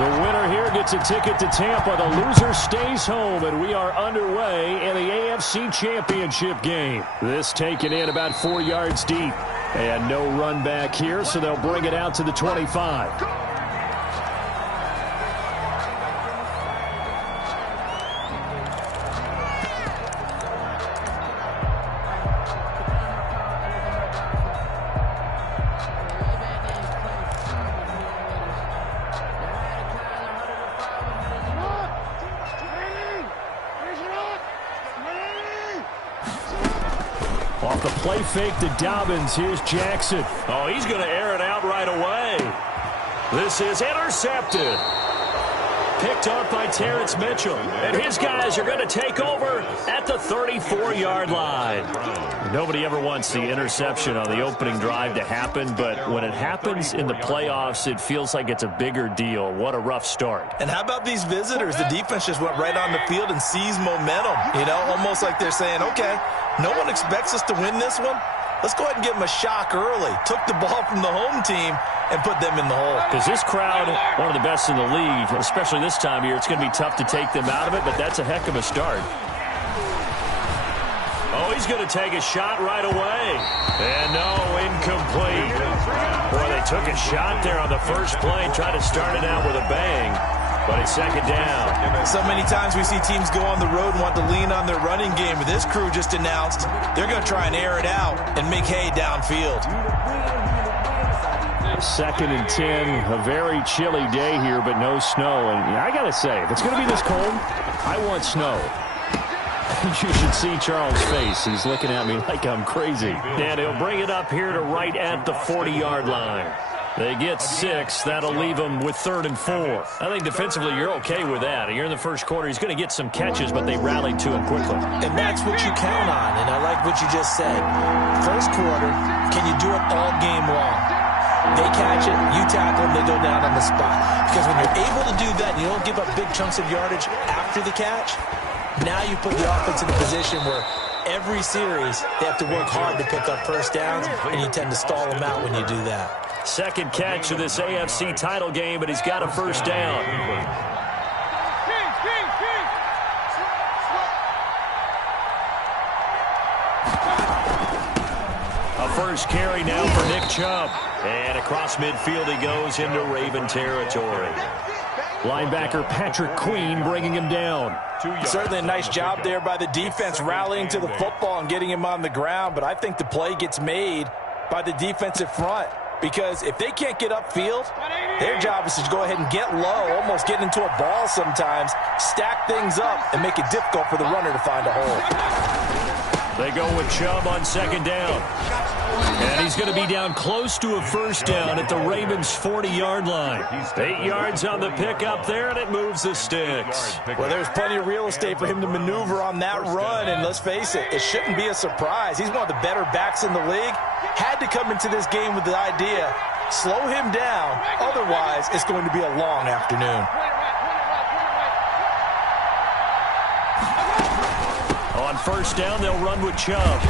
The winner here gets a ticket to Tampa. The loser stays home, and we are underway in the AFC Championship game. This taken in about 4 yards deep. And no run back here, so they'll bring it out to the 25. Off the play fake to Dobbins. Here's Jackson. Oh, he's going to air it out right away. This is intercepted. Picked up by Terrence Mitchell. And his guys are going to take over at the 34-yard line. Nobody ever wants the interception on the opening drive to happen, but when it happens in the playoffs, it feels like it's a bigger deal. What a rough start. And how about these visitors? The defense just went right on the field and seized momentum. You know, almost like they're saying, okay, no one expects us to win this one. Let's go ahead and give them a shock early. Took the ball from the home team and put them in the hole. Because this crowd, one of the best in the league, especially this time of year, it's going to be tough to take them out of it, but that's a heck of a start. Oh, he's going to take a shot right away. And no, incomplete. Boy, they took a shot there on the first play, tried to start it out with a bang. But it's second down. So many times we see teams go on the road and want to lean on their running game. But this crew just announced they're going to try and air it out and make hay downfield. 2nd and 10, a very chilly day here, but no snow. And I got to say, if it's going to be this cold, I want snow. You should see Charles' face. He's looking at me like I'm crazy. And he'll bring it up here to right at the 40-yard line. They get 6. That'll leave them with 3rd and 4. I think defensively you're okay with that. Here in the first quarter, he's going to get some catches, but they rallied to him quickly. And that's what you count on, and I like what you just said. First quarter, can you do it all game long? They catch it, you tackle them, they go down on the spot. Because when you're able to do that and you don't give up big chunks of yardage after the catch, now you put the offense in a position where every series they have to work hard to pick up first downs, and you tend to stall them out when you do that. Second catch of this AFC title game, but he's got a first down. A first carry now for Nick Chubb. And across midfield he goes into Raven territory. Linebacker Patrick Queen bringing him down. Certainly a nice job there by the defense rallying to the football and getting him on the ground, but I think the play gets made by the defensive front. Because if they can't get upfield, their job is to go ahead and get low, almost get into a ball sometimes, stack things up, and make it difficult for the runner to find a hole. They go with Chubb on second down. And he's going to be down close to a first down at the Ravens' 40-yard line. 8 yards on the pickup there, and it moves the sticks. Well, there's plenty of real estate for him to maneuver on that run, and let's face it, it shouldn't be a surprise. He's one of the better backs in the league. Had to come into this game with the idea, slow him down, otherwise it's going to be a long afternoon. On first down, they'll run with Chubb.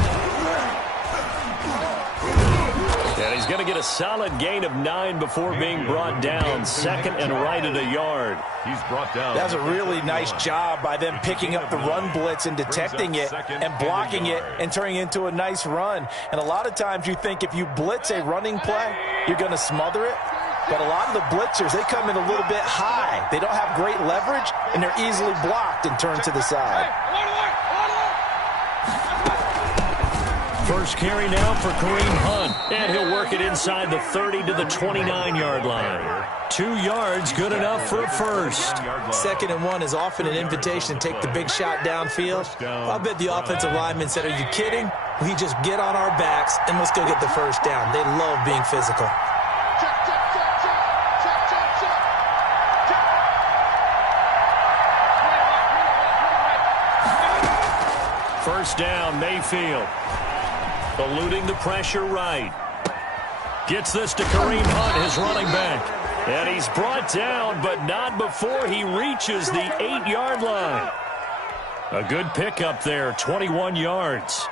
And he's going to get a solid gain of 9 before being brought down. 2nd and right at a yard. He's brought down. That's a really nice job by them picking up the run blitz and detecting it and blocking it and turning it into a nice run. And a lot of times you think if you blitz a running play, you're going to smother it. But a lot of the blitzers, they come in a little bit high. They don't have great leverage, and they're easily blocked and turned to the side. First carry now for Kareem Hunt. And he'll work it inside the 30 to the 29-yard line. 2 yards, good enough for a first. 2nd and 1 is often an invitation to take the big shot downfield. I bet the offensive lineman said, are you kidding? We just get on our backs and let's go get the first down. They love being physical. First down, Mayfield. Eluding the pressure right. Gets this to Kareem Hunt, his running back. And he's brought down, but not before he reaches the 8-yard line. A good pickup there, 21 yards.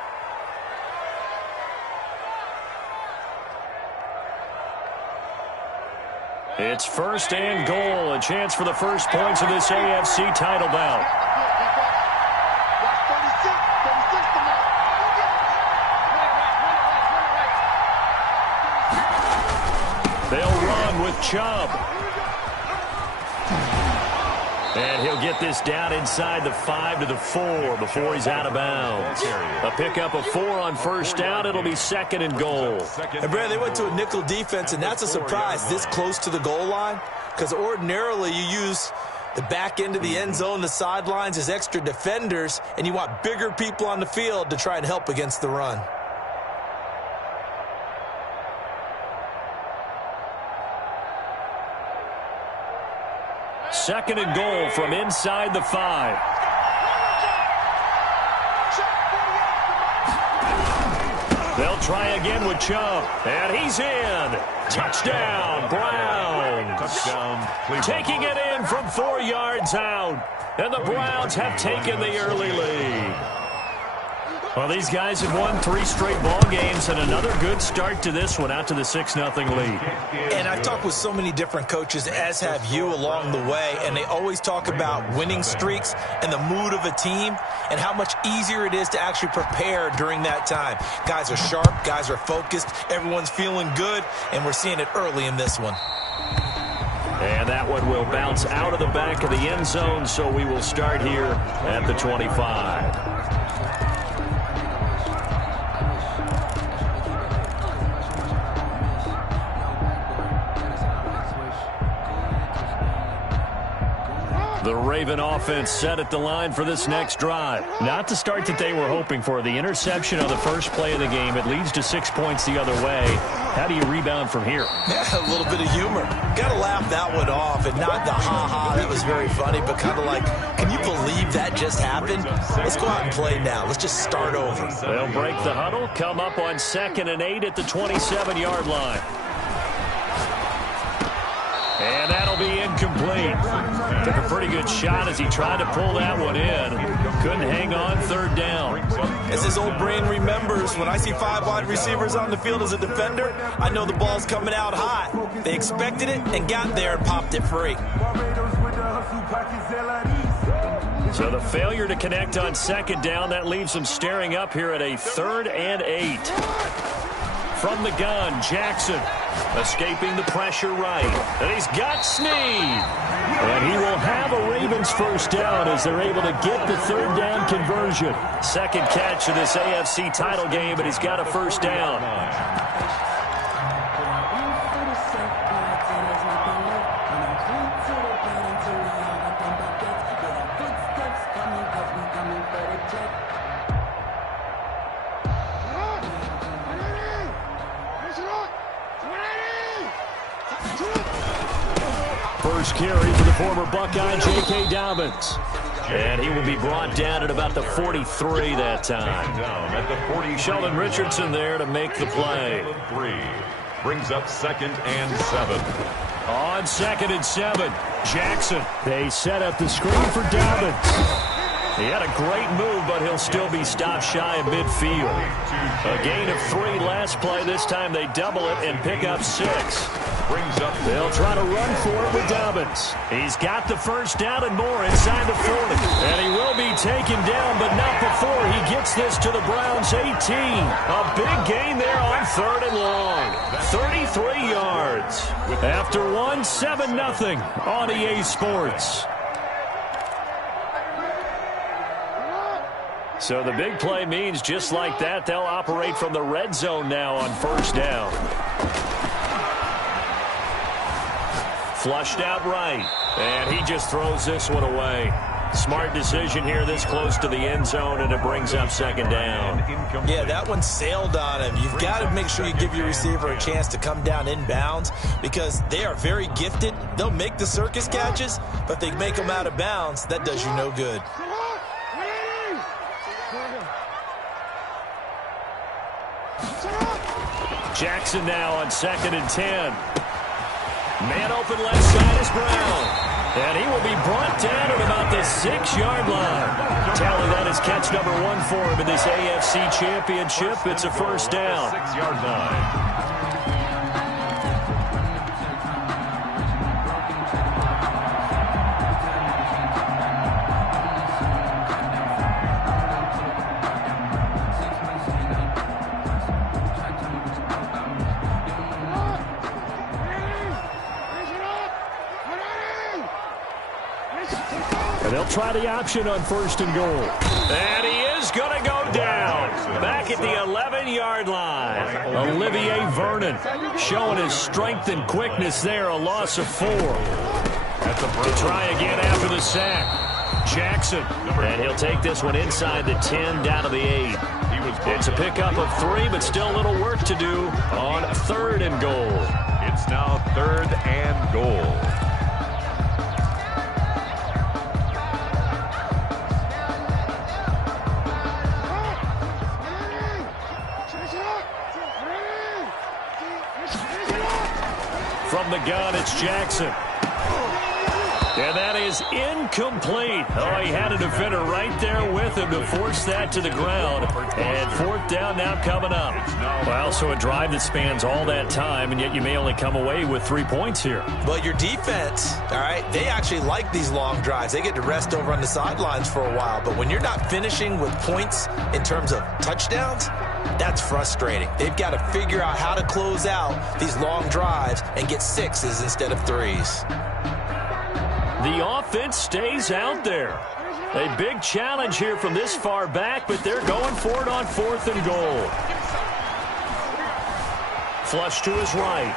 It's first and goal, a chance for the first points of this AFC title bout. They'll run with Chubb. And he'll get this down inside the 5 to the 4 before he's out of bounds. A pickup of 4 on first down. It'll be second and goal. And Brad, they went to a nickel defense, and that's a surprise this close to the goal line, because ordinarily you use the back end of the end zone, the sidelines as extra defenders, and you want bigger people on the field to try and help against the run. Second and goal from inside the 5. They'll try again with Chubb. And he's in. Touchdown, Browns. Touchdown, Cleveland. Taking it in from 4 yards out. And the Browns have taken the early lead. Well, these guys have won 3 straight ball games, and another good start to this one, out to the 6-0 lead. And I've talked with so many different coaches, as have you, along the way, and they always talk about winning streaks and the mood of a team and how much easier it is to actually prepare during that time. Guys are sharp, guys are focused, everyone's feeling good, and we're seeing it early in this one. And that one will bounce out of the back of the end zone, so we will start here at the 25. The Raven offense set at the line for this next drive. Not the start that they were hoping for. The interception on the first play of the game. It leads to 6 points the other way. How do you rebound from here? A little bit of humor. Got to laugh that one off, and not the ha-ha, that was very funny, but kind of like, can you believe that just happened? Let's go out and play now. Let's just start over. They'll break the huddle, come up on 2nd and 8 at the 27-yard line. And that'll be incomplete. Took a pretty good shot as he tried to pull that one in. Couldn't hang on 3rd down. As his old brain remembers, when I see 5 wide receivers on the field as a defender, I know the ball's coming out hot. They expected it and got there and popped it free. So the failure to connect on 2nd down, that leaves them staring up here at a 3rd and 8. From the gun, Jackson escaping the pressure right. And he's got Snead. And he will have a Ravens first down as they're able to get the 3rd down conversion. 2nd catch of this AFC title game, but he's got a first down. First carry for the former Buckeye, J.K. Dobbins. And he will be brought down at about the 43 that time. Down at the 40. Sheldon Richardson there to make the play. 3 brings up 2nd and 7. On 2nd and 7, Jackson. They set up the screen for Dobbins. He had a great move, but he'll still be stopped shy of midfield. A gain of 3 last play. This time they double it and pick up 6. They'll try to run for it with Dobbins. He's got the first down and more inside the 40. And he will be taken down, but not before he gets this to the Browns' 18. A big gain there on 3rd and long. 33 yards. After one, 7-0 on EA Sports. So the big play means just like that, they'll operate from the red zone now on first down. Flushed out right, and he just throws this one away. Smart decision here this close to the end zone, and it brings up 2nd down. Yeah, that one sailed on him. You've got to make sure you give your receiver a chance to come down inbounds because they are very gifted. They'll make the circus catches, but if they make them out of bounds, that does you no good. Jackson now on 2nd and 10. Man open left side is Brown. And he will be brought down at about the 6-yard line. Tally, that is catch number 1 for him in this AFC Championship. It's a first down. 6-yard line. And they'll try the option on 1st and goal. And he is going to go down. Back at the 11-yard line. Olivier Vernon showing his strength and quickness there. A loss of 4. To try again after the sack. Jackson. And he'll take this one inside the 10 down to the 8. It's a pickup of 3, but still a little work to do on 3rd and goal. It's now 3rd and goal. From the gun, it's Jackson. And that is incomplete. Oh, he had a defender right there with him to force that to the ground. And 4th down now coming up. Well, so a drive that spans all that time, and yet you may only come away with 3 points here. But your defense, all right, they actually like these long drives. They get to rest over on the sidelines for a while. But when you're not finishing with points in terms of touchdowns, that's frustrating. They've got to figure out how to close out these long drives and get 6s instead of 3s. The offense stays out there. A big challenge here from this far back, but they're going for it on 4th and goal. Flush to his right.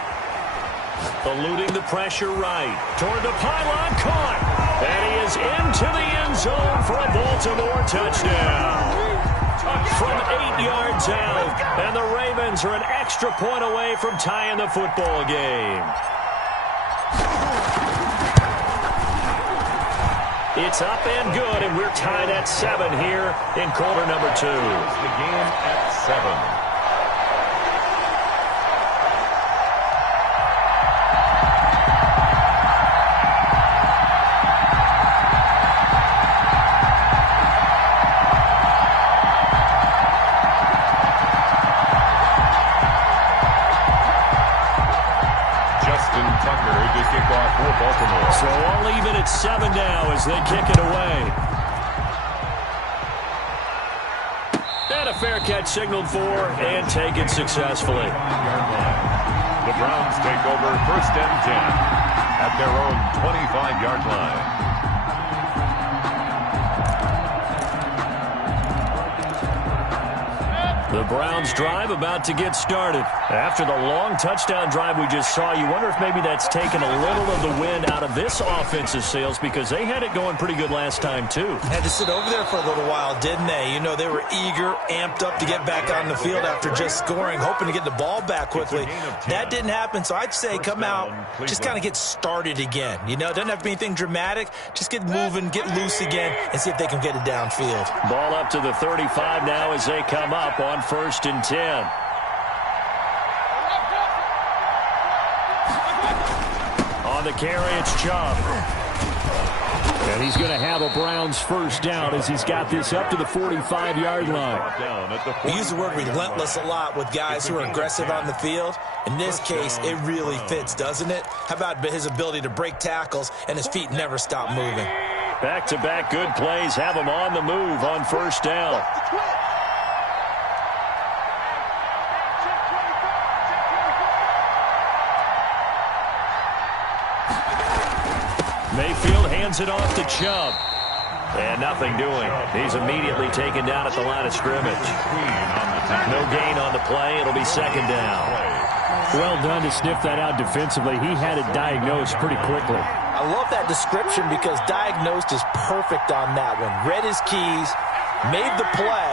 Eluding the pressure right. Toward the pylon, caught. And he is into the end zone for a Baltimore touchdown. From 8 yards out. And the Ravens are an extra point away from tying the football game. It's up and good, and we're tied at 7 here in quarter number 2. The game at 7. So all even at 7 now as they kick it away. And a fair catch signaled for and taken successfully. The Browns take over 1st and 10 at their own 25-yard line. The Browns drive about to get started. After the long touchdown drive we just saw, you wonder if maybe that's taken a little of the wind out of this offensive sails because they had it going pretty good last time, too. Had to sit over there for a little while, didn't they? You know, they were eager, amped up to get back on the field after just scoring, hoping to get the ball back quickly. That didn't happen, so I'd say come out, just kind of get started again. You know, it doesn't have to be anything dramatic. Just get moving, get loose again, and see if they can get it downfield. Ball up to the 35 now as they come up on 1st and 10. On the carry, it's Chubb. And he's going to have a Browns 1st down as he's got this up to the 45-yard line. We use the word relentless a lot with guys who are aggressive on the field. In this case, it really fits, doesn't it? How about his ability to break tackles and his feet never stop moving? Back-to-back good plays have him on the move on 1st down. Mayfield hands it off to Chubb. And nothing doing. He's immediately taken down at the line of scrimmage. No gain on the play. It'll be 2nd down. Well done to sniff that out defensively. He had it diagnosed pretty quickly. I love that description because diagnosed is perfect on that one. Read his keys, made the play,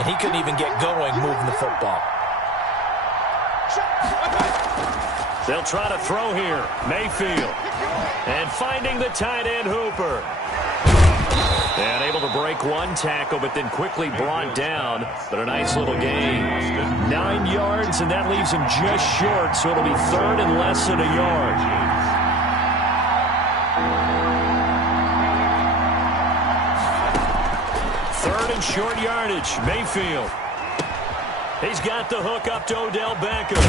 and he couldn't even get going moving the football. They'll try to throw here. Mayfield. And finding the tight end, Hooper. And able to break one tackle, but then quickly brought down. But a nice little gain. 9 yards, and that leaves him just short, so it'll be 3rd and less than a yard. Third and short yardage. Mayfield. He's got the hook up to Odell Beckham.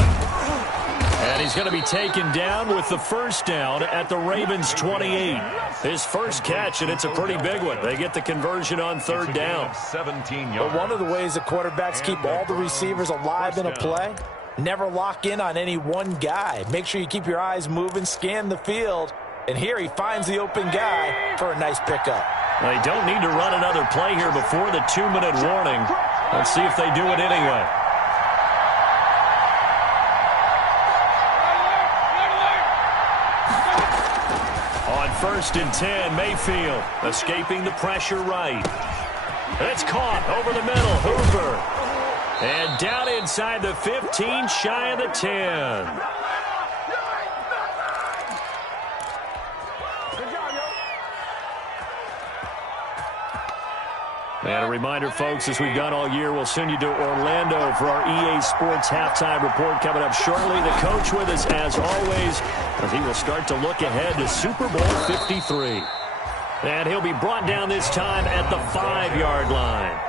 And he's going to be taken down with the 1st down at the Ravens' 28. His first catch, and it's a pretty big one. They get the conversion on 3rd down. 17 yards. But one of the ways that quarterbacks keep all the receivers alive in a play, never lock in on any one guy. Make sure you keep your eyes moving, scan the field, And here he finds the open guy for a nice pickup. They don't need to run another play here before the 2-minute warning. Let's see if they do it anyway. On 1st and 10, Mayfield escaping the pressure right. It's caught over the middle, Hoover. And down inside the 15, shy of the 10. And a reminder, folks, as we've done all year, we'll send you to Orlando for our EA Sports Halftime Report coming up shortly. The coach with us, as always, as he will start to look ahead to Super Bowl 53. And he'll be brought down this time at the 5-yard line.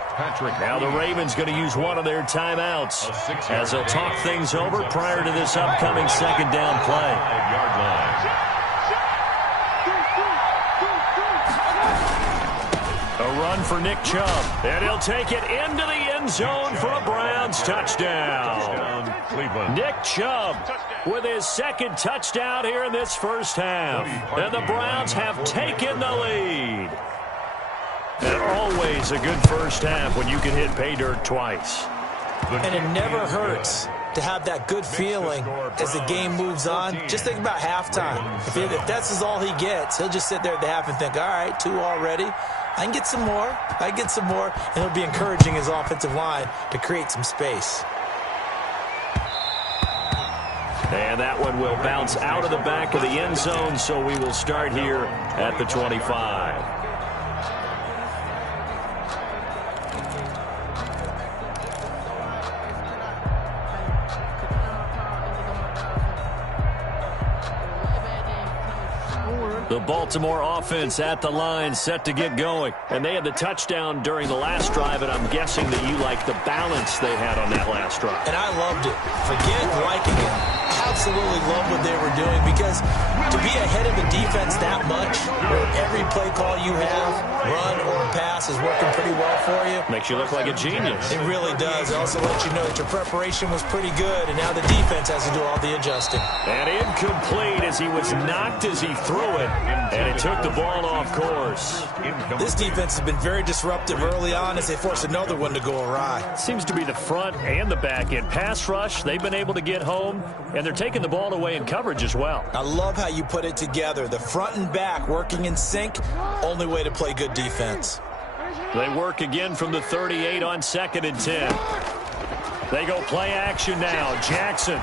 Now the Ravens going to use one of their timeouts as they'll talk things over prior to this upcoming second down play. 5-yard line. A run for Nick Chubb, and he'll take it into the end zone for a Browns touchdown. Nick Chubb with his second touchdown here in this first half. And the Browns have taken the lead. And always a good first half when you can hit pay dirt twice. And it never hurts to have that good feeling as the game moves on. Just think about halftime. If that's all he gets, he'll just sit there at the half and think, all right, 2 already. I can get some more. I get some more. And he'll be encouraging his offensive line to create some space. And that one will bounce out of the back of the end zone, so we will start here at the 25. The Baltimore offense at the line, set to get going. And they had the touchdown during the last drive, and I'm guessing that you like the balance they had on that last drive. And I loved it. Forget liking it. Absolutely love what they were doing, because to be ahead of the defense that much, where every play call you have, run or pass, is working pretty well for you. Makes you look like a genius. It really does. It also lets you know that your preparation was pretty good, and now the defense has to do all the adjusting. And incomplete as he was knocked as he threw it. And it took the ball off course. This defense has been very disruptive early on as they force another one to go awry. Seems to be the front and the back end. Pass rush, they've been able to get home, and they're taking the ball away in coverage as well. I love how you put it together. The front and back working in sync, only way to play good defense. They work again from the 38 on 2nd and 10. They go play action now. Jackson.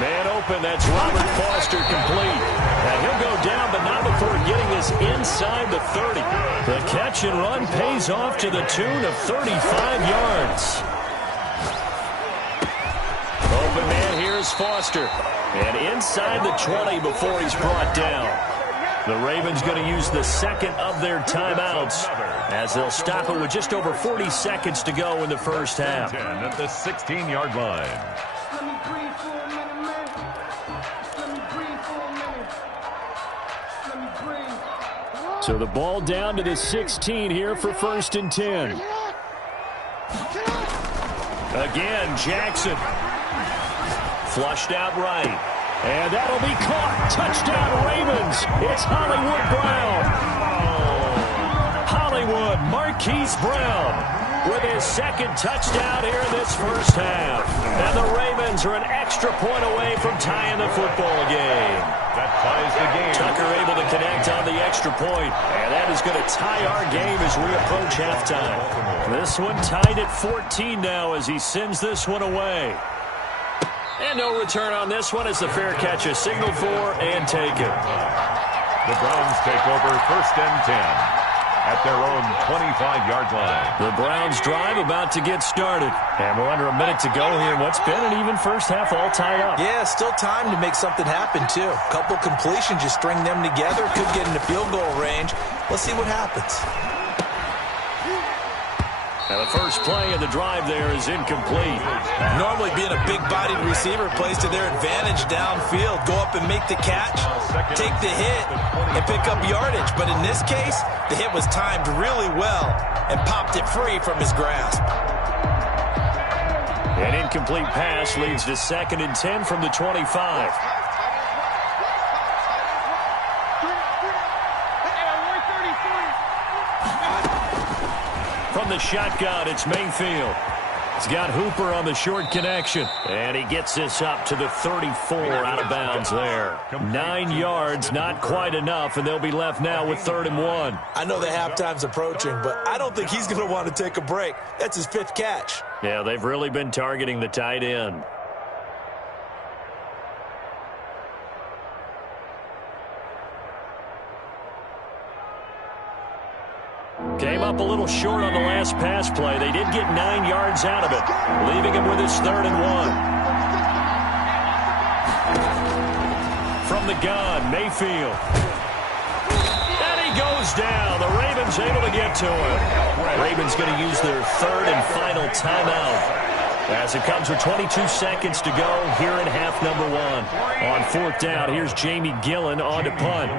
Man open, that's Robert Foster complete. And he'll go down, but not before getting this inside the 30. The catch and run pays off to the tune of 35 yards. Open man, here's Foster. And inside the 20 before he's brought down. The Ravens going to use the second of their timeouts as they'll stop it with just over 40 seconds to go in the first half. At the 16-yard line. So the ball down to the 16 here for 1st and 10. Again, Jackson. Flushed out right. And that'll be caught. Touchdown, Ravens. It's Hollywood Brown. Hollywood Marquise Brown with his second touchdown here in this first half. And the Ravens are an extra point away from tying the football game. That ties the game. Tucker able to connect on the extra point. And that is going to tie our game as we approach halftime. This one tied at 14 now as he sends this one away. And no return on this one as the fair catch is signaled for and taken. The Browns take over 1st and 10 at their own 25-yard line. The Browns drive about to get started. And we're under a minute to go here. What's been an even first half all tied up. Yeah, still time to make something happen, too. A couple completions, you string them together, could get into field goal range. Let's see what happens. And the first play of the drive there is incomplete. Normally being a big-bodied receiver plays to their advantage downfield. Go up and make the catch, take the hit, and pick up yardage. But in this case, the hit was timed really well and popped it free from his grasp. An incomplete pass leads to 2nd and 10 from the 25. From the shotgun, it's Mayfield. He's got Hooper on the short connection. And he gets this up to the 34 out of bounds there. 9 yards, not quite enough, and they'll be left now with 3rd and 1. I know the halftime's approaching, but I don't think he's going to want to take a break. That's his 5th catch. Yeah, they've really been targeting the tight end. Came up a little short on the last pass play. They did get 9 yards out of it, leaving him with his 3rd and 1. From the gun, Mayfield. And he goes down. The Ravens able to get to him. Ravens going to use their 3rd and final timeout as it comes with 22 seconds to go here in half number 1. On 4th down, here's Jamie Gillen on to punt.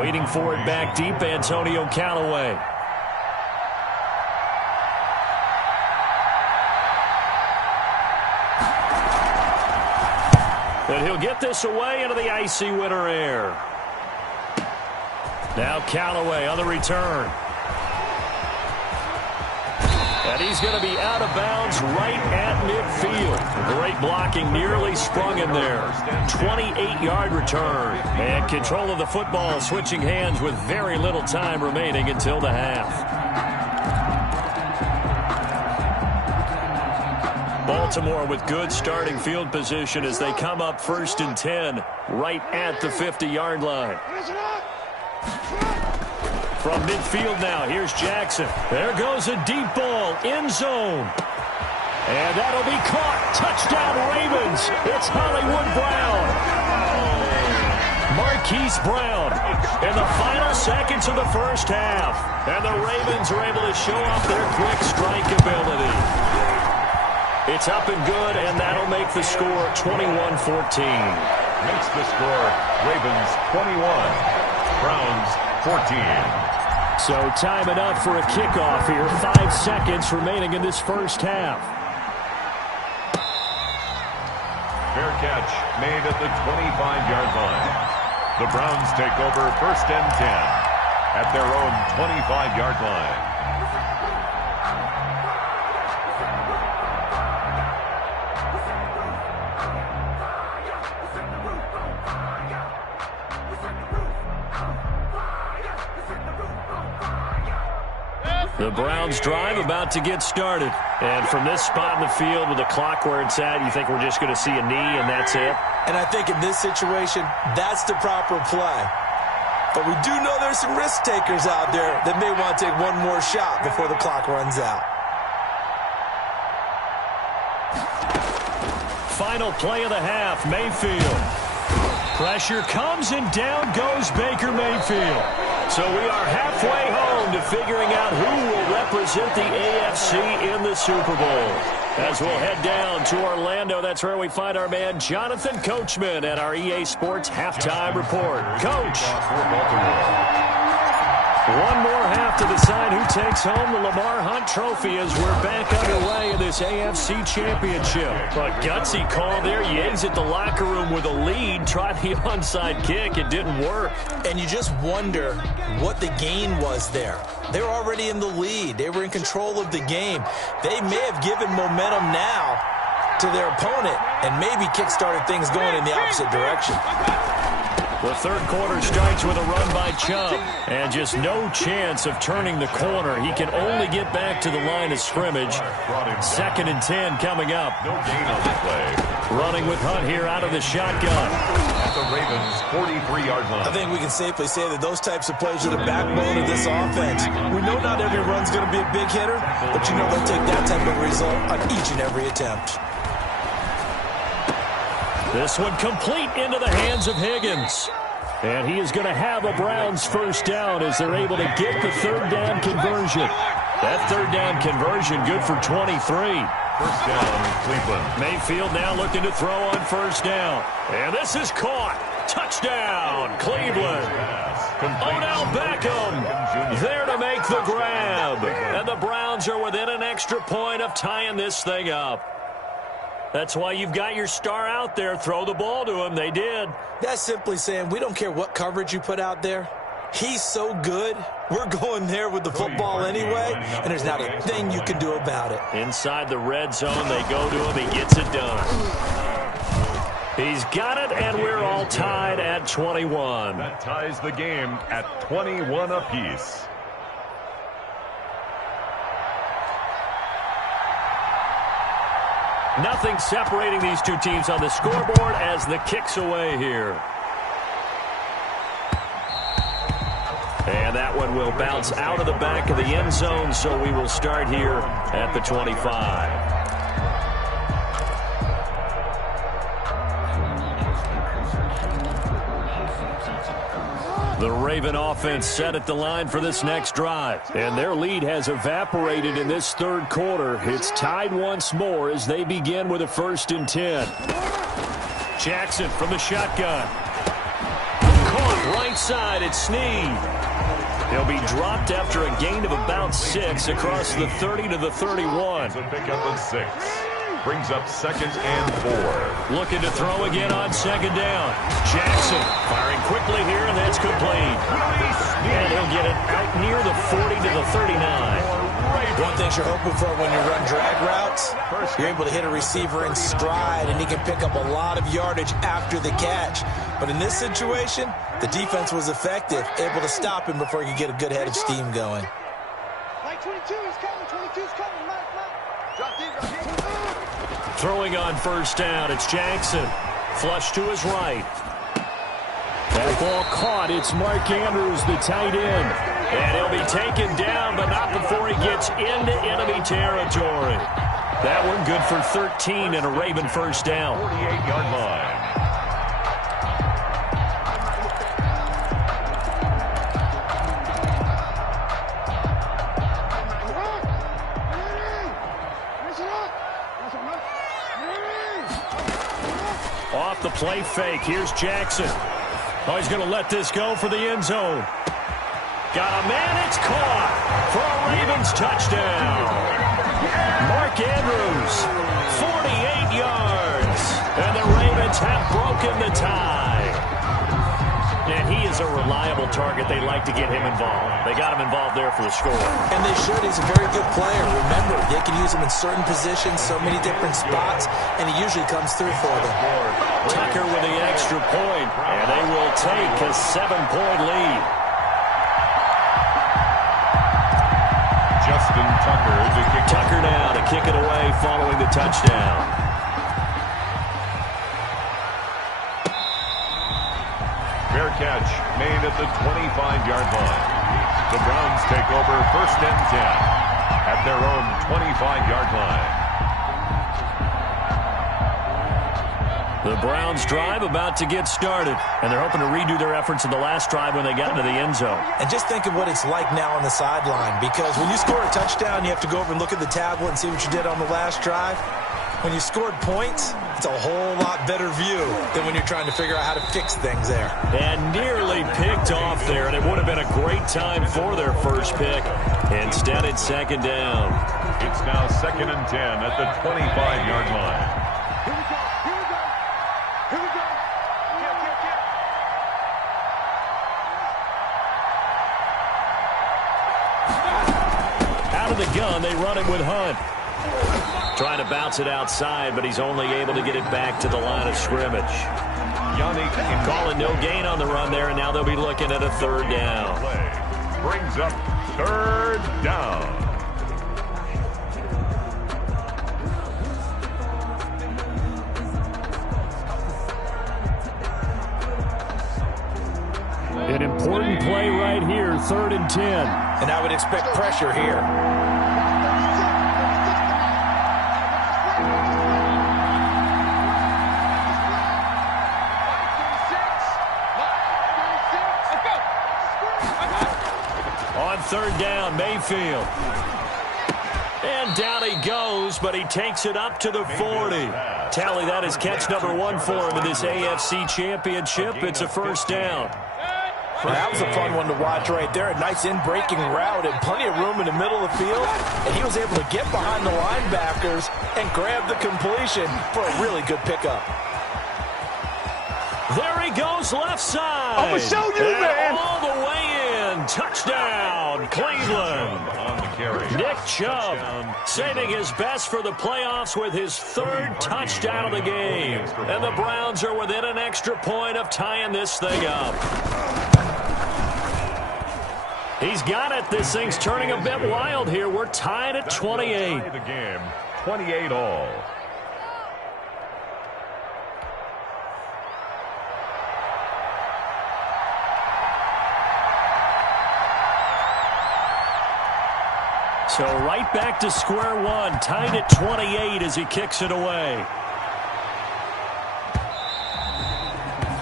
Waiting for it back deep, Antonio Callaway. And he'll get this away into the icy winter air. Now Callaway on the return. And he's going to be out of bounds right at midfield. Great blocking, nearly sprung him there. 28-yard return. And control of the football switching hands with very little time remaining until the half. Baltimore with good starting field position as they come up 1st and 10 right at the 50-yard line. From midfield now, here's Jackson. There goes a deep ball, end zone. And that'll be caught. Touchdown Ravens. It's Hollywood Brown. Marquise Brown in the final seconds of the first half. And the Ravens are able to show off their quick strike ability. It's up and good, and that'll make the score 21-14. Makes the score Ravens 21, Browns 14. So time enough for a kickoff here. 5 seconds remaining in this first half. Fair catch made at the 25-yard line. The Browns take over 1st and 10 at their own 25-yard line. The Browns drive about to get started. And from this spot in the field with the clock where it's at, you think we're just going to see a knee and that's it? And I think in this situation, that's the proper play. But we do know there's some risk takers out there that may want to take one more shot before the clock runs out. Final play of the half, Mayfield. Pressure comes and down goes Baker Mayfield. So we are halfway home to figuring out who will represent the AFC in the Super Bowl. As we'll head down to Orlando, that's where we find our man Jonathan Coachman at our EA Sports Halftime Report. Coach. One more half to decide who takes home the Lamar Hunt Trophy as we're back underway in this AFC Championship. But gutsy call there. You exit the locker room with a lead. Try the onside kick. It didn't work. And you just wonder what the gain was there. They were already in the lead. They were in control of the game. They may have given momentum now to their opponent and maybe kick-started things going in the opposite direction. The third quarter starts with a run by Chubb, and just no chance of turning the corner. He can only get back to the line of scrimmage. 2nd and 10 coming up. No gain on the play. Running with Hunt here out of the shotgun. At the Ravens' 43-yard line. I think we can safely say that those types of plays are the backbone of this offense. We know not every run's going to be a big hitter, but you know they'll take that type of result on each and every attempt. This one complete into the hands of Higgins. And he is going to have a Browns first down as they're able to get the third down conversion. That third down conversion good for 23. First down, Cleveland. Mayfield now looking to throw on first down. And this is caught. Touchdown, Cleveland. Odell Beckham there to make the grab. And the Browns are within an extra point of tying this thing up. That's why you've got your star out there. Throw the ball to him. They did. That's simply saying we don't care what coverage you put out there. He's so good. We're going there with the football anyway, and there's not a thing you can do about it. Inside the red zone, they go to him. He gets it done. He's got it, and we're all tied at 21. That ties the game at 21 apiece. Nothing separating these two teams on the scoreboard as the kick's away here. And that one will bounce out of the back of the end zone, so we will start here at the 25. The Raven offense set at the line for this next drive. And their lead has evaporated in this third quarter. It's tied once more as they begin with a 1st and 10. Jackson from the shotgun. Caught right side at Snead. He'll be dropped after a gain of about 6 across the 30 to the 31. It's a pickup of 6. Brings up 2nd and 4. Looking to throw again on 2nd down. Jackson firing quickly here, and that's complete. And he'll get it out near the 40 to the 39. One thing you're hoping for when you run drag routes, you're able to hit a receiver in stride, and he can pick up a lot of yardage after the catch. But in this situation, the defense was effective, able to stop him before he could get a good head of steam going. Like 22 is coming, 22 is coming, Mike. Drop deep. Throwing on 1st down, it's Jackson. Flush to his right. That ball caught. It's Mark Andrews, the tight end. And he'll be taken down, but not before he gets into enemy territory. That one good for 13 and a Raven 1st down. 48-yard line. Off the play fake. Here's Jackson. Oh, he's going to let this go for the end zone. Got a man. It's caught for a Ravens touchdown. Mark Andrews, 48 yards. And the Ravens have broken the tie. And he is a reliable target. They like to get him involved. They got him involved there for the score. And they should. He's a very good player. Remember, they can use him in certain positions, so many different spots, and he usually comes through for them. Tucker with the extra point, and they will take a 7-point lead. Justin Tucker to kick. Tucker now to kick it away following the touchdown. Fair catch made at the 25-yard line. The Browns take over 1st and 10 at their own 25-yard line. The Browns drive about to get started, and they're hoping to redo their efforts in the last drive when they got into the end zone. And just think of what it's like now on the sideline, because when you score a touchdown, you have to go over and look at the tablet and see what you did on the last drive. When you scored points, it's a whole lot better view than when you're trying to figure out how to fix things there. And nearly picked off there, and it would have been a great time for their first pick. Instead, it's 2nd down. It's now 2nd and 10 at the 25-yard line. Out of the gun, they run it with Hunt. Trying to bounce it outside, but he's only able to get it back to the line of scrimmage. Calling no gain on the run there, and now they'll be looking at a 3rd down. Brings up 3rd down. An important play right here, 3rd and 10. And I would expect pressure here. On 3rd down, Mayfield. And down he goes, but he takes it up to the 40. Tally, that is catch number 1 for him in this AFC Championship. It's a 1st down. Well, that was a fun one to watch right there. A nice in-breaking route and plenty of room in the middle of the field. And he was able to get behind the linebackers and grab the completion for a really good pickup. There he goes left side. I'm going to show you, and man. all the way in. Touchdown, Cleveland. On the carry. Nick Chubb saving his best for the playoffs with his third touchdown of the game. And the Browns are within an extra point of tying this thing up. He's got it. This thing's turning a bit wild here. We're tied at 28. The game, 28 all. So right back to square one, tied at 28 as he kicks it away.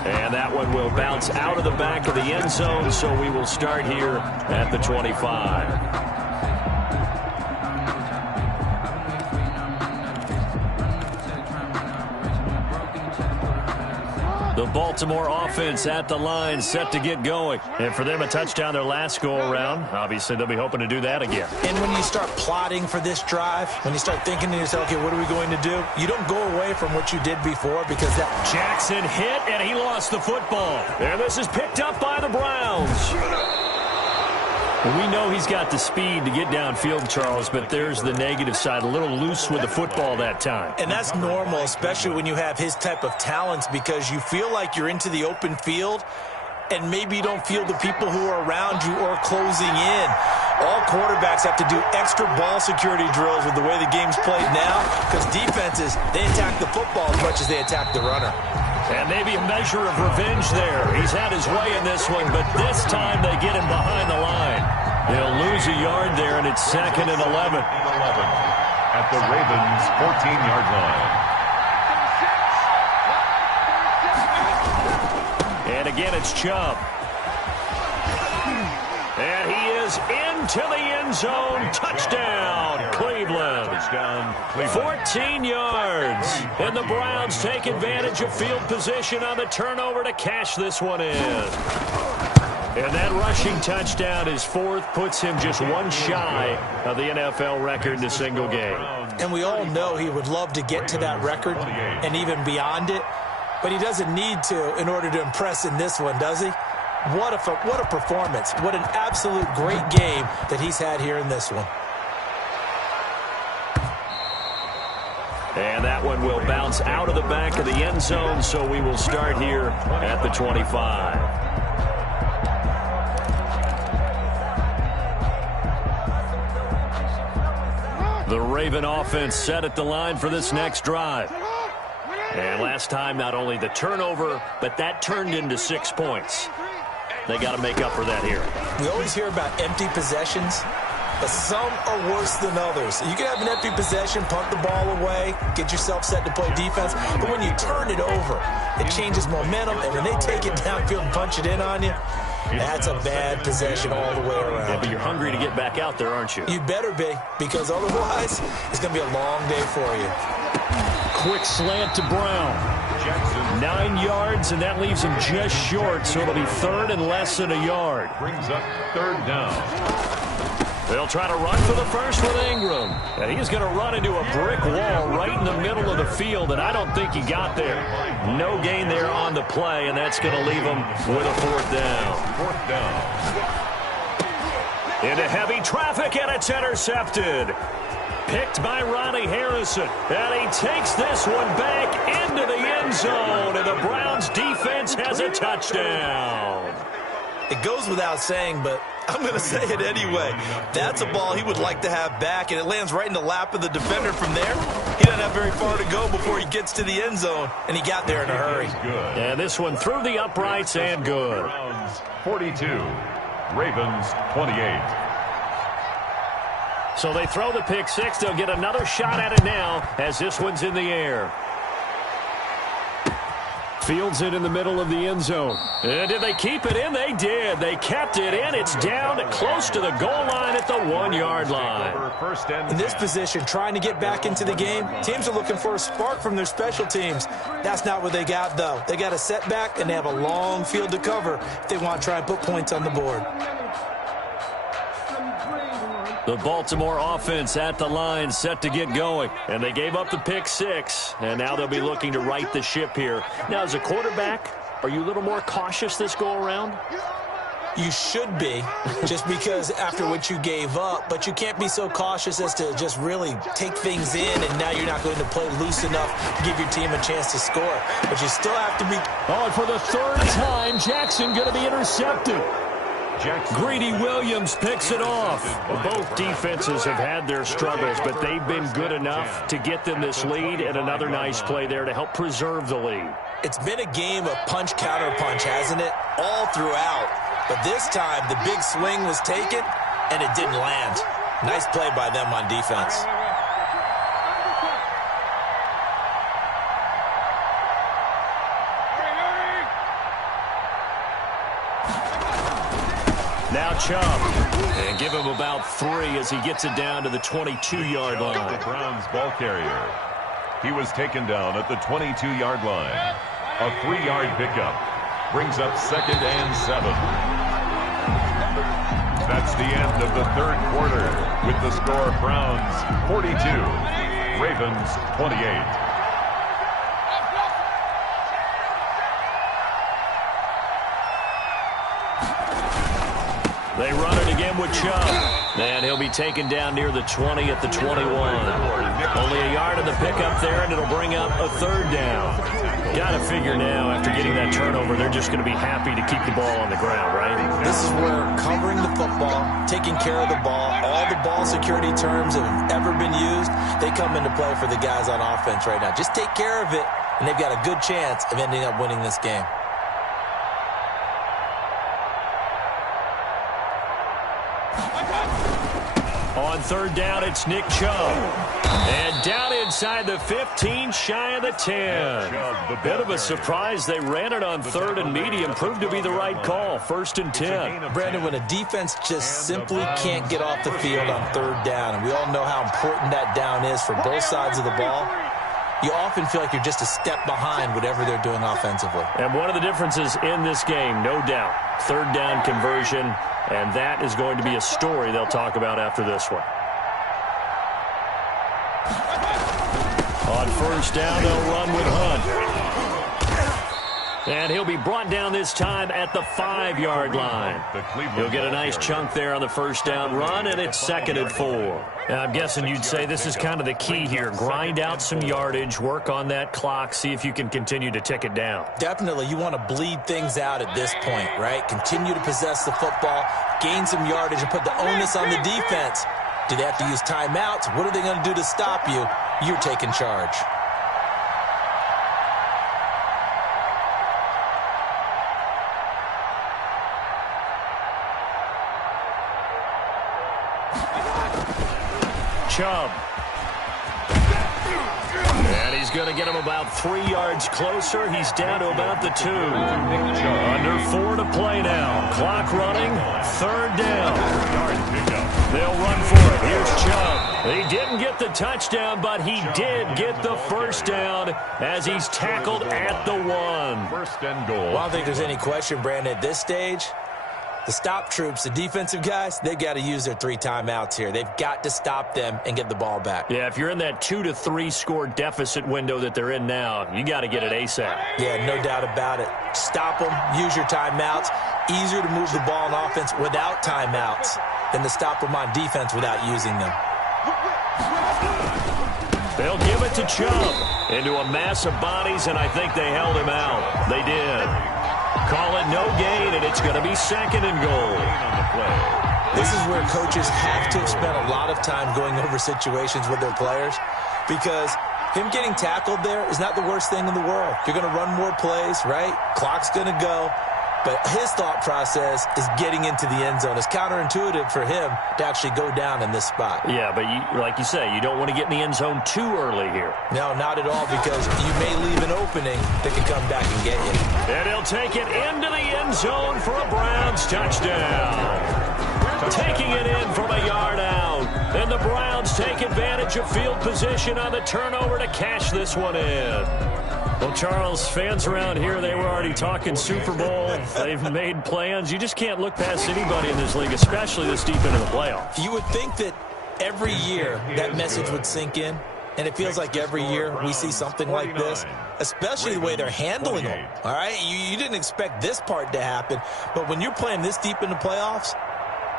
And that one will bounce out of the back of the end zone, so we will start here at the 25. The Baltimore offense at the line, set to get going. And for them, a touchdown their last go-around. Obviously, they'll be hoping to do that again. And when you start plotting for this drive, when you start thinking to yourself, okay, what are we going to do? You don't go away from what you did before because that... Jackson hit, and he lost the football. And this is picked up by the Browns. We know he's got the speed to get downfield, Charles, but there's the negative side. A little loose with the football that time. And that's normal, especially when you have his type of talents, because you feel like you're into the open field, and maybe you don't feel the people who are around you or closing in. All quarterbacks have to do extra ball security drills with the way the game's played now, because defenses, they attack the football as much as they attack the runner. And maybe a measure of revenge there. He's had his way in this one, but this time they get him behind the line. They'll lose a yard there, and it's 2nd and 11. At the Ravens' 14-yard line. And again, it's Chubb. And he is into the end zone. Touchdown, Cleveland. Touchdown, Cleveland. 14 yards. And the Browns take advantage of field position on the turnover to cash this one in. And that rushing touchdown, his fourth, puts him just one shy of the NFL record in a single game. And we all know he would love to get to that record and even beyond it, but he doesn't need to in order to impress in this one, does he? What a performance. What an absolute great game that he's had here in this one. And that one will bounce out of the back of the end zone, so we will start here at the 25. The Raven offense set at the line for this next drive. And last time, not only the turnover, but that turned into 6 points. They got to make up for that here. We always hear about empty possessions, but some are worse than others. You can have an empty possession, punt the ball away, get yourself set to play defense, but when you turn it over, it changes momentum, and when they take it downfield and punch it in on you, that's a bad possession all the way around. Yeah, but you're hungry to get back out there, aren't you? You better be, because otherwise, it's going to be a long day for you. Quick slant to Brown. 9 yards, and that leaves him just short, so it'll be 3rd and less than a yard. Brings up 3rd down. They'll try to run for the first with Ingram. And he's going to run into a brick wall right in the middle of the field, and I don't think he got there. No gain there on the play, and that's going to leave him with a 4th down. 4th down. Into heavy traffic, and it's intercepted. Picked by Ronnie Harrison. And he takes this one back into the end zone, and the Browns defense has a touchdown. It goes without saying, but I'm going to say it anyway. That's a ball he would like to have back, and it lands right in the lap of the defender from there. He doesn't have very far to go before he gets to the end zone, and he got there in a hurry. And this one through the uprights and good. Browns 42, Ravens 28. So they throw the pick six. They'll get another shot at it now as this one's in the air. Fields it in the middle of the end zone. And did they keep it in? They did. They kept it in. It's down close to the goal line at the 1-yard line. In this position, trying to get back into the game, teams are looking for a spark from their special teams. That's not what they got, though. They got a setback, and they have a long field to cover if they want to try and put points on the board. The Baltimore offense at the line, set to get going. And they gave up the pick six, and now they'll be looking to right the ship here. Now, as a quarterback, Are you a little more cautious this go-around? You should be, just because after what you gave up, but you can't be so cautious as to just really take things in, and now you're not going to play loose enough to give your team a chance to score. But you still have to be... Oh, and for the third time, Jackson going to be intercepted. Greedy Williams picks it off. Both defenses have had their struggles, but they've been good enough to get them this lead, and another nice play there to help preserve the lead. It's been a game of punch-counter-punch, hasn't it? All throughout. But this time, the big swing was taken, and it didn't land. Nice play by them on defense. Now Chubb, and give him about 3 as he gets it down to the 22-yard line. The Browns ball carrier. He was taken down at the 22-yard line. A 3-yard pickup brings up 2nd and 7. That's the end of the third quarter with the score Browns 42, Ravens 28. They run it again with Chubb. And he'll be taken down near the 20 at the 21. Only a yard in the pickup there, and it'll bring up a 3rd down. Got to figure now, after getting that turnover, they're just going to be happy to keep the ball on the ground, right? This is where covering the football, taking care of the ball, all the ball security terms that have ever been used, they come into play for the guys on offense right now. Just take care of it, and they've got a good chance of ending up winning this game. On 3rd down, it's Nick Chubb. And down inside the 15, shy of the 10. Bit of a surprise. They ran it on 3rd and medium. Proved to be the right call. 1st and 10. Brandon, when a defense just simply can't get off the field on 3rd down, and we all know how important that down is for both sides of the ball, you often feel like you're just a step behind whatever they're doing offensively. And one of the differences in this game, no doubt, 3rd down conversion. And that is going to be a story they'll talk about after this one. On 1st down, they'll run with Hunt. And he'll be brought down this time at the 5-yard line. He'll get a nice chunk there on the 1st down run, and it's 2nd and 4. Now, I'm guessing you'd say this is kind of the key here. Grind out some yardage, work on that clock, see if you can continue to tick it down. Definitely, you want to bleed things out at this point, right? Continue to possess the football, gain some yardage, and put the onus on the defense. Do they have to use timeouts? What are they going to do to stop you? You're taking charge. Chubb. And he's going to get him about 3 yards closer. He's down to about the 2. Under 4 to play now. Clock running. 3rd down. They'll run for it. Here's Chubb. He didn't get the touchdown, but he did get the 1st down as he's tackled at the 1. 1st and goal. Well, I don't think there's any question, Brandon, at this stage. The stop troops, the defensive guys, they've got to use their 3 timeouts here. They've got to stop them and get the ball back. Yeah, if you're in that 2 to 3 score deficit window that they're in now, you got to get it ASAP. Yeah, no doubt about it. Stop them, use your timeouts. Easier to move the ball on offense without timeouts than to stop them on defense without using them. They'll give it to Chubb into a mass of bodies, and I think they held him out. They did. Call it no gain, and it's going to be 2nd and goal. This is where coaches have to have spent a lot of time going over situations with their players, because him getting tackled there is not the worst thing in the world. You're going to run more plays, right? Clock's going to go. But his thought process is getting into the end zone. It's counterintuitive for him to actually go down in this spot. Yeah, but like you say, you don't want to get in the end zone too early here. No, not at all, because you may leave an opening that can come back and get you. And he'll take it into the end zone for a Browns touchdown. Taking it in from a yard out. And the Browns take advantage of field position on the turnover to cash this one in. Well, Charles, fans around here, they were already talking Super Bowl. They've made plans. You just can't look past anybody in this league, especially this deep into the playoffs. You would think that every year that message would sink in. And it feels like every year we see something like this, especially the way they're handling them. All right, you didn't expect this part to happen, but when you're playing this deep in the playoffs,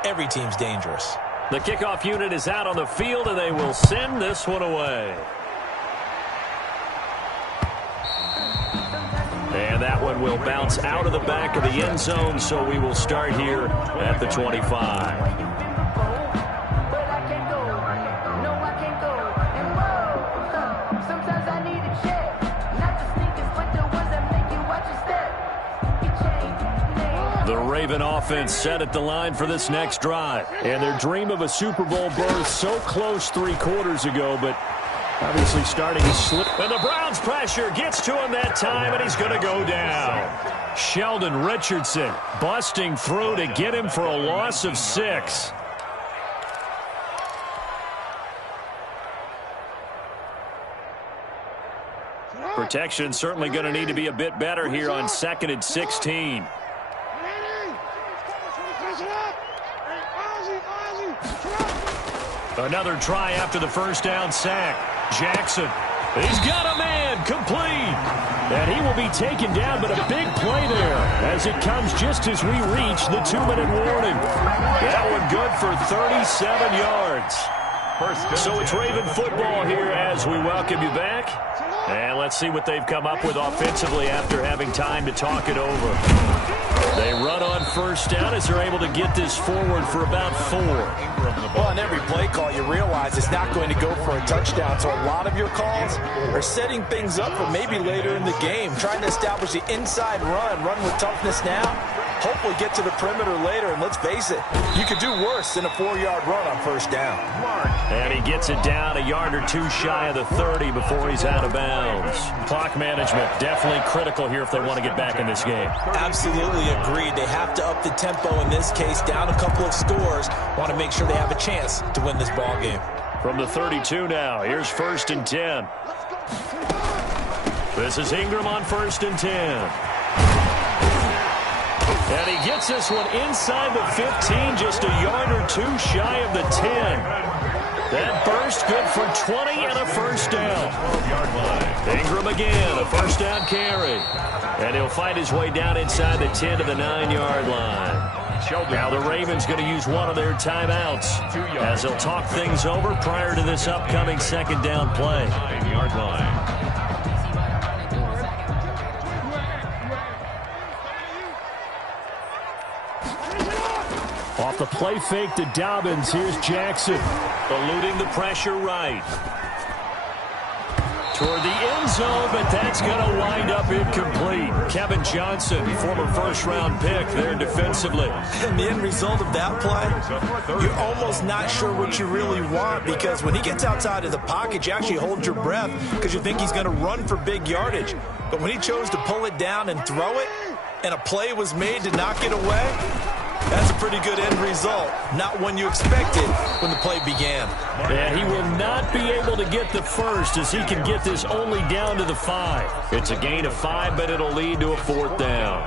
every team's dangerous. The kickoff unit is out on the field, and they will send this one away. And that one will bounce out of the back of the end zone, so we will start here at the 25. The Raven offense set at the line for this next drive. And their dream of a Super Bowl berth so close 3 quarters ago, but obviously starting to slip. And the Browns pressure gets to him that time, and he's going to go down. Sheldon Richardson busting through to get him for a loss of 6. Protection certainly going to need to be a bit better here on 2nd and 16. Another try after the first down sack. Jackson, he's got a man, complete. And he will be taken down, but a big play there as it comes just as we reach the 2-minute warning. That one good for 37 yards. So it's Raven football here as we welcome you back. And let's see what they've come up with offensively after having time to talk it over. They run on first down as they're able to get this forward for about 4. Well, on every play call, you realize it's not going to go for a touchdown. So a lot of your calls are setting things up for maybe later in the game, trying to establish the inside run with toughness now, hopefully get to the perimeter later. And let's face it, you could do worse than a 4-yard run on first down. And he gets it down a yard or 2 shy of the 30 before he's out of bounds. Clock management definitely critical here if they want to get back in this game. Absolutely agreed. They have to up the tempo in this case, down a couple of scores. Want to make sure they have a chance to win this ball game. From the 32 now, here's 1st and 10. This is Ingram on 1st and 10. And he gets this one inside the 15, just a yard or 2 shy of the 10. That burst good for 20 and a first down. Ingram again, a first down carry. And he'll fight his way down inside the 10 to the 9-yard line. Now the Ravens going to use one of their timeouts as they'll talk things over prior to this upcoming 2nd down play. 9-yard line. Off the play fake to Dobbins, here's Jackson. Eluding the pressure right. Toward the end zone, but that's going to wind up incomplete. Kevin Johnson, former first-round pick there defensively. And the end result of that play, you're almost not sure what you really want, because when he gets outside of the pocket, you actually hold your breath because you think he's going to run for big yardage. But when he chose to pull it down and throw it, and a play was made to knock it away, that's a pretty good end result. Not one you expected when the play began. And he will not be able to get the first as he can get this only down to the 5. It's a gain of 5, but it'll lead to a 4th down.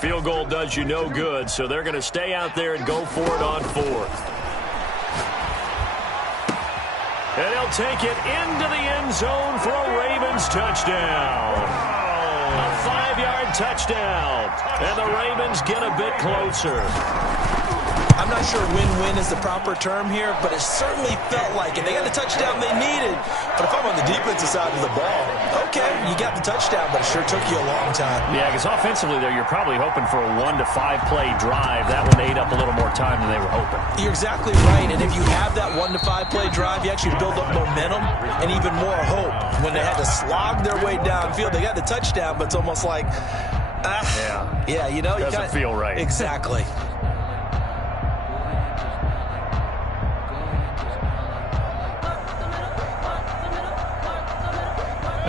Field goal does you no good, so they're going to stay out there and go for it on 4th. And they'll take it into the end zone for a Ravens touchdown. A 5-yard touchdown. And the Ravens get a bit closer. I'm not sure win-win is the proper term here, but it certainly felt like it. They got the touchdown they needed. But if I'm on the defensive side of the ball, okay, you got the touchdown, but it sure took you a long time. Yeah, because offensively there, you're probably hoping for a 1 to 5 play drive. That one ate up a little more time than they were hoping. You're exactly right, and if you have that 1 to 5 play drive, you actually build up momentum and even more hope. When they had to slog their way downfield, they got the touchdown, but it's almost like, yeah, you know, doesn't feel right. Exactly.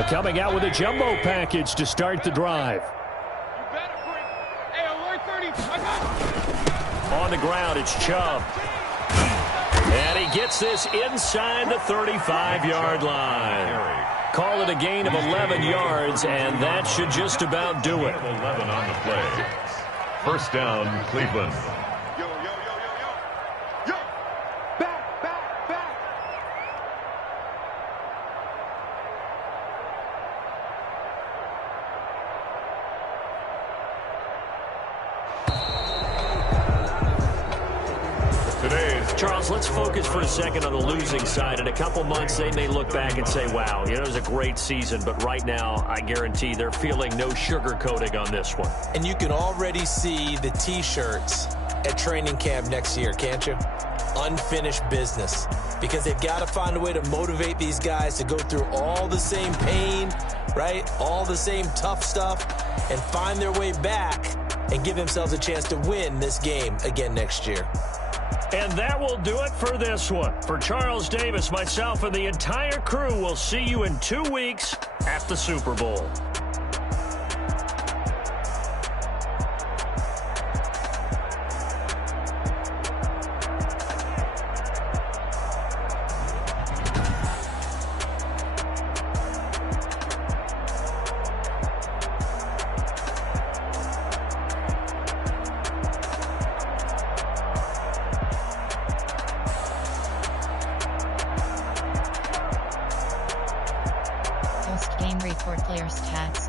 Coming out with a jumbo package to start the drive. On the ground, it's Chubb. And he gets this inside the 35-yard line. Call it a gain of 11 yards, and that should just about do it. 11 on the play. First down, Cleveland. Yo, yo, yo, yo, yo. Yo. Back, back, back. Charles, let's focus for a second on the losing side. In a couple months, they may look back and say, wow, it was a great season. But right now, I guarantee they're feeling no sugarcoating on this one. And you can already see the T-shirts at training camp next year, can't you? Unfinished business. Because they've got to find a way to motivate these guys to go through all the same pain, right? All the same tough stuff, and find their way back and give themselves a chance to win this game again next year. And that will do it for this one. For Charles Davis, myself, and the entire crew, we'll see you in 2 weeks at the Super Bowl. Post-game report, players' stats.